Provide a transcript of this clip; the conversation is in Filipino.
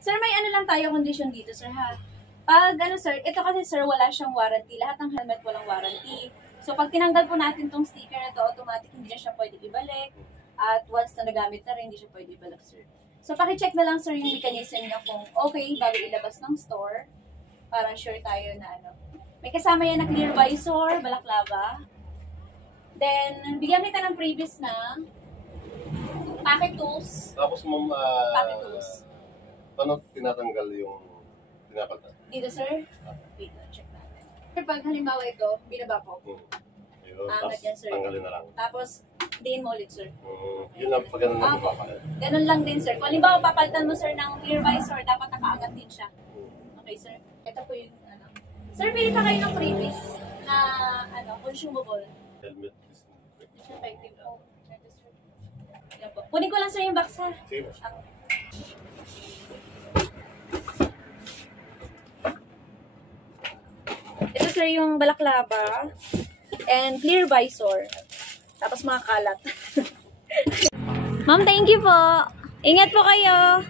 Sir, may ano lang tayo condition dito, sir, ha? Pag ano, sir, ito kasi, sir, wala siyang warranty. Lahat ng helmet walang warranty. So, pag tinanggal po natin tong sticker na to, automatic hindi na siya pwede ibalik. At once na nagamit na rin, hindi siya pwede ibalik, sir. So, pakicheck na lang, sir, yung mechanism niya kung okay bago ilabas ng store. Para sure tayo na ano. May kasama yan na clear visor, balaklava. Then, bigyan kita ng previous na pocket tools. Tapos, ma'am, Pocket tools. paano tinatanggal yung pinapaltan? Dito, sir? Wait, check natin. Sir, pag halimbawa ito, binaba ko. Yun, Angat tapos yan, sir. tanggalin na lang. Tapos, diin mo ulit, sir. Yun lang, pag ganun lang ipapakalit. Ganun lang din, sir. Kung halimbawa, papalitan mo, sir, ng clear visor, dapat nakaangat din siya. Okay, sir? Ito po yung, ano. Sir, pili pa kayo ng previous na, ano, consumable. Helmet. Effective po. Yan po. Kunin ko lang, sir, yung box, ha? Sige. Ito, sir, yung balaklava and clear visor. Tapos mga kalat. Ma'am, thank you po. Ingat po kayo.